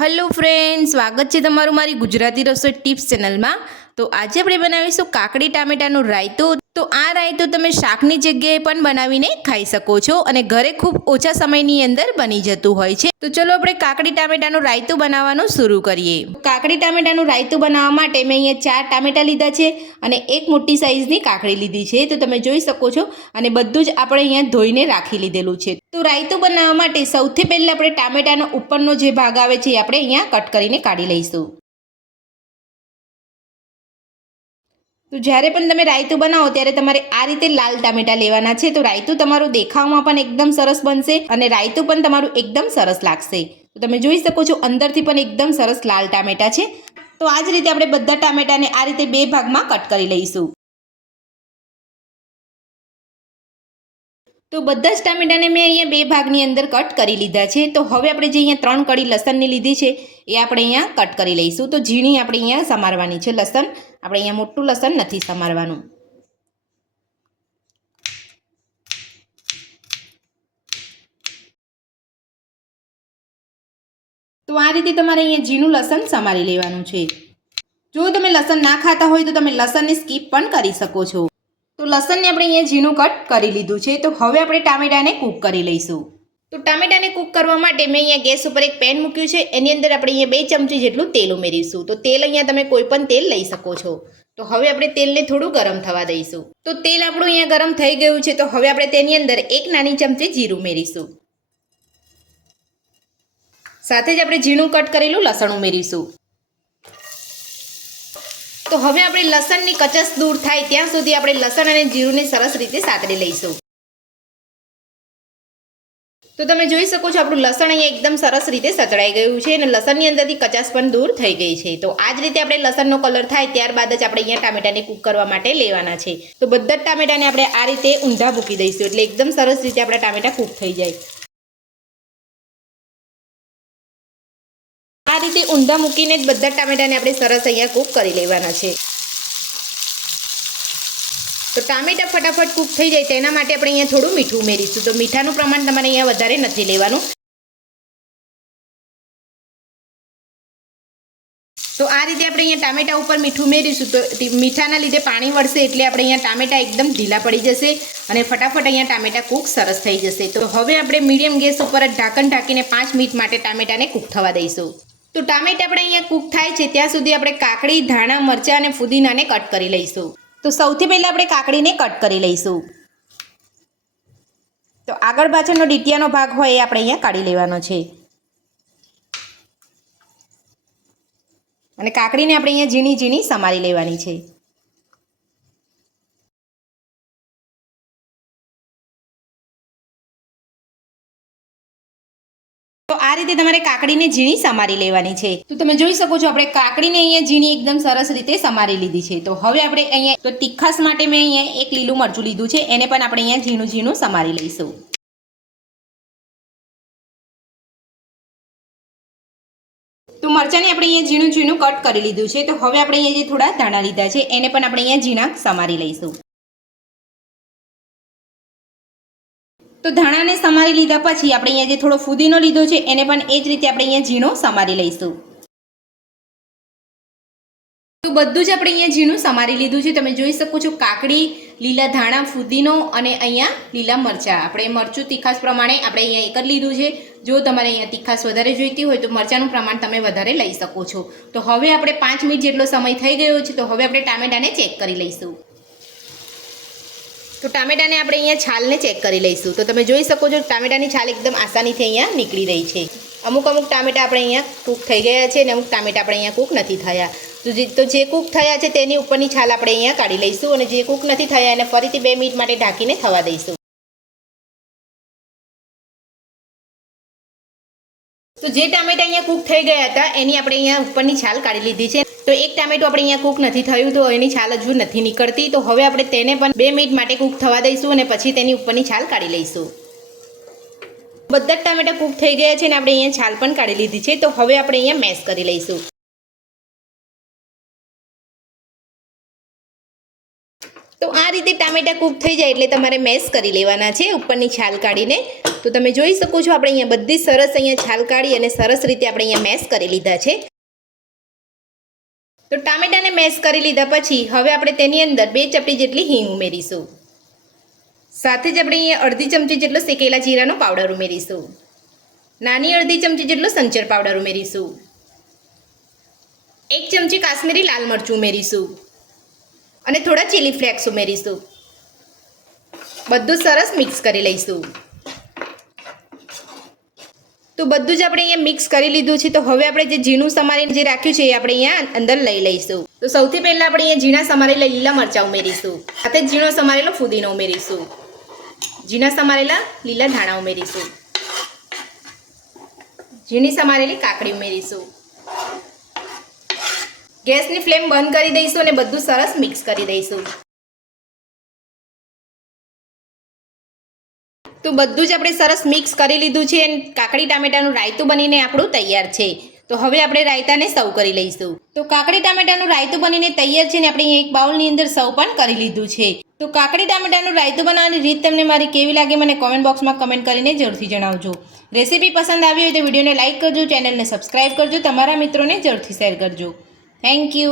Hello friend, સ્વાગત છે તમારું મારી ગુજરાતી રસોઈ ટિપ્સ ચેનલમાં। તો આજે આપણે બનાવીશું કાકડી ટામેટાનું રાયતું। તો આ રાયતું તમે શાકની જગ્યાએ પણ બનાવીને ખાઈ શકો છો અને ઘરે ખૂબ ઓછા સમયની અંદર બની જતું હોય છે। તો ચલો આપણે કાકડી ટામેટાનું રાયતું બનાવવાનું શરૂ કરીએ। કાકડી ટામેટાનું રાયતું બનાવવા માટે મેં અહીંયા 4 ટામેટા લીધા છે અને એક મોટી સાઈઝની કાકડી લીધી છે। તો તમે જોઈ શકો છો અને બધું જ આપણે અહીંયા ધોઈને રાખી લીધેલું છે। તો રાયતું બનાવવા માટે સૌથી પહેલા આપણે ટામેટાનો ઉપરનો જે ભાગ આવે છે આપણે અહીંયા કટ કરીને કાઢી લઈશું। તો જ્યારે પણ તમે રાયતું બનાવો ત્યારે તમારે આ રીતે લાલ ટામેટા લેવાના છે। તો રાયતું તમારું દેખાવમાં પણ એકદમ સરસ બનશે અને રાયતું પણ તમારું એકદમ સરસ લાગશે। તો તમે જોઈ શકો છો અંદરથી પણ એકદમ સરસ લાલ ટામેટા છે। તો આ જ રીતે આપણે બધા ટામેટાને આ રીતે 2 ભાગમાં કટ કરી લઈશું। તો બધા જ ટામેટાને મેં અહીંયા 2 ભાગની અંદર કટ કરી લીધા છે। તો હવે આપણે જે અહીંયા 3 કળી લસણની લીધી છે એ આપણે અહીંયા કટ કરી લઈશું। તો ઝીણી આપણે અહીંયા સમારવાની છે લસણ, આપણે અહીંયા મોટું લસણ નથી સમારવાનું। તો આ રીતે તમારે અહીંયા ઝીણું લસણ સમારી લેવાનું છે। જો તમે લસણ ના ખાતા હોય તો તમે લસણને સ્કીપ પણ કરી શકો છો। તો લસણને આપણે અહીંયા ઝીણું કટ કરી લીધું છે। તો હવે આપણે ટામેટાને કૂક કરી લઈશું। તો ટામેટાને કૂક કરવા માટે મેં અહીંયા ગેસ ઉપર એક પેન મૂક્યું છે, એની અંદર આપણે અહીંયા 2 ચમચી જેટલું તેલ ઉમેરીશું। તો તેલ અહીંયા તમે કોઈ પણ તેલ લઈ શકો છો। તો હવે આપણે તેલને થોડું ગરમ થવા દઈશું। તો તેલ આપણું અહીંયા ગરમ થઈ ગયું છે। તો હવે આપણે તેની અંદર 1 નાની ચમચી જીરું ઉમેરીશું, સાથે જ આપણે ઝીણું કટ કરેલું લસણ ઉમેરીશું। તો હવે આપણે લસણની કચાશ દૂર થાય ત્યાં સુધી આપણે લસણ અને જીરુંને સરસ રીતે સાતળી લઈશું। તો તમે જોઈ શકો છો આપણું લસણ અહીંયા એકદમ સરસ રીતે સતળાઈ ગયું છે અને લસણની અંદરથી કચાશ પણ દૂર થઈ ગઈ છે। તો આ જ રીતે આપણે લસણનો કલર થાય ત્યારબાદ જ આપણે અહીંયા ટામેટાને કૂક કરવા માટે લેવાના છે। તો બધા જ ટામેટાને આપણે આ રીતે ઊંધા મૂકી દઈશું એટલે એકદમ સરસ રીતે આપણા ટામેટા કૂક થઈ જાય। આ રીતે ઊંધા મૂકીને જ બધા ટામેટાને આપણે સરસ અહીંયા કૂક કરી લેવાના છે। તો ટામેટા ફટાફટ કૂક થઈ જાય તેના માટે આપણે અહીંયા થોડું મીઠું ઉમેરીશું। તો મીઠાનું પ્રમાણ તમારે અહીંયા વધારે નથી લેવાનું। તો આ રીતે આપણે અહીંયા ટામેટા ઉપર મીઠું ઉમેરીશું તો મીઠાના લીધે પાણી વળશે એટલે આપણે અહીંયા ટામેટા એકદમ ઢીલા પડી જશે અને ફટાફટ અહીંયા ટામેટા કૂક સરસ થઈ જશે। તો હવે આપણે મીડિયમ ગેસ ઉપર જ ઢાંકણ ઢાંકીને 5 મિનિટ માટે ટામેટાને કૂક થવા દઈશું। તો ટામેટા આપણે અહીંયા કૂક થાય છે ત્યાં સુધી આપણે કાકડી, ધાણા, મરચાં અને ફુદીનાને કટ કરી લઈશું। તો સૌથી પહેલાં આપણે કાકડીને કટ કરી લઈશું। તો આગળ પાછળનો ડીટીયાનો ભાગ હોય એ આપણે અહીંયા કાઢી લેવાનો છે અને કાકડીને આપણે અહીંયા ઝીણી ઝીણી સમારી લેવાની છે। તો આ રીતે તમારે કાકડીને ઝીણી સમારી લેવાની છે। તો તમે જોઈ શકો છો આપણે કાકડીને અહીંયા ઝીણી એકદમ સરસ રીતે સમારી લીધી છે। તો હવે આપણે અહીંયા તો તીખાસ માટે મેં અહીંયા 1 લીલું મરચું લીધું છે, એને પણ આપણે અહીંયા ઝીણું ઝીણું સમારી લઈશું। તો મરચાંને આપણે અહીંયા ઝીણું ઝીણું કટ કરી લીધું છે। તો હવે આપણે અહીંયા જે થોડા ધાણા લીધા છે એને પણ આપણે અહીંયા ઝીણા સમારી લઈશું। તો ધાણાને સમારી લીધા પછી આપણે અહીંયા જે થોડો ફુદીનો લીધો છે એને પણ એ જ રીતે આપણે અહીંયા ઝીણો સમારી લઈશું। તો બધું જ આપણે અહીંયા ઝીણું સમારી લીધું છે। તમે જોઈ શકો છો કાકડી, લીલા ધાણા, ફુદીનો અને અહીંયા લીલા મરચાં। આપણે મરચું તીખાસ પ્રમાણે આપણે અહીંયા એક જ લીધું છે। જો તમારે અહીંયા તીખાસ વધારે જોઈતી હોય તો મરચાંનું પ્રમાણ તમે વધારે લઈ શકો છો। તો હવે આપણે 5 મિનિટ જેટલો સમય થઈ ગયો છે। તો હવે આપણે ટામેટાને ચેક કરી લઈશું। તો ટામેટાને આપણે અહીંયા છાલને ચેક કરી લઈશું। તો તમે જોઈ શકો છો ટામેટાની છાલ એકદમ આસાનીથી અહીંયા નીકળી રહી છે। અમુક ટામેટા આપણે અહીંયા કૂક થઈ ગયા છે અને અમુક ટામેટા આપણે અહીંયા કૂક નથી થયા। તો જે કૂક થયા છે તેની ઉપરની છાલ આપણે અહીંયા કાઢી લઈશું અને જે કૂક નથી થયા એને ફરીથી 2 મિનિટ માટે ઢાંકીને થવા દઈશું। તો જે ટામેટા અહીંયા કૂક થઈ ગયા હતા એની આપણે અહીંયા ઉપરની છાલ કાઢી લીધી છે। તો એક ટામેટું આપણે અહીંયા કૂક નથી થયું તો એની છાલ હજુ નથી નીકળતી। તો હવે આપણે તેને પણ 2 મિનિટ માટે કૂક થવા દઈશું અને પછી તેની ઉપરની છાલ કાઢી લઈશું। બધા જ ટામેટા કૂક થઈ ગયા છે અને આપણે અહીંયા છાલ પણ કાઢી લીધી છે। તો હવે આપણે અહીંયા મેશ કરી લઈશું। તો આ રીતે ટામેટા કૂક થઈ જાય એટલે તમારે મેશ કરી લેવાના છે ઉપરની છાલ કાઢીને। તો તમે જોઈ શકો છો આપણે અહીંયા બધી સરસ અહીંયા છાલ કાઢી અને સરસ રીતે આપણે અહીંયા મેશ કરી લીધા છે. તો ટામેટાને મેશ કરી લીધા પછી હવે આપણે તેની અંદર 2 ચપટી જેટલી હિંગ ઉમેરીશું. સાથે જ આપણે અહીંયા અડધી ચમચી જેટલો શેકેલા જીરાનો પાવડર ઉમેરીશું. નાની અડધી ચમચી જેટલો સંચર પાવડર ઉમેરીશું. 1 ચમચી કાશ્મીરી લાલ મરચું ઉમેરીશું અને થોડા ચીલી ફ્લેક્સ ઉમેરીશું. બધું સરસ મિક્સ કરી લઈશું. તો બધું જ આપણે અહીંયા મિક્સ કરી લીધું છે. તો હવે આપણે જે ઝીણું સમારીને જે રાખ્યું છે એ આપણે અહીંયા અંદર લઈ લઈશું. તો સૌથી પહેલાં આપણે અહીંયા ઝીણા સમારેલા લીલા મરચાં ઉમેરીશું. સાથે જ ઝીણો સમારેલો ફુદીનો ઉમેરીશું. ઝીણા સમારેલા લીલા ધાણા ઉમેરીશું. ઝીણી સમારેલી કાકડી ઉમેરીશું. ગેસની ફ્લેમ બંધ કરી દઈશું અને બધું સરસ મિક્સ કરી દઈશું. તો બધું જ આપણે સરસ મિક્સ કરી લીધું છે અને કાકડી ટામેટાનું રાયતું બનીને આપણું તૈયાર છે. તો હવે આપણે રાયતાને સર્વ કરી લઈશું. તો કાકડી ટામેટાનું રાયતું બનીને તૈયાર છે ને આપણે એક બાઉલની અંદર સર્વ પણ કરી લીધું છે. તો કાકડી ટામેટાનું રાયતું બનાવવાની રીત તમને મારી કેવી લાગે મને કોમેન્ટ બોક્સમાં કમેન્ટ કરીને જરૂરથી જણાવજો. રેસીપી પસંદ આવી હોય તો વિડીયોને લાઇક કરજો, ચેનલને સબસ્ક્રાઇબ કરજો, તમારા મિત્રોને જરૂરથી શેર કરજો. Thank you.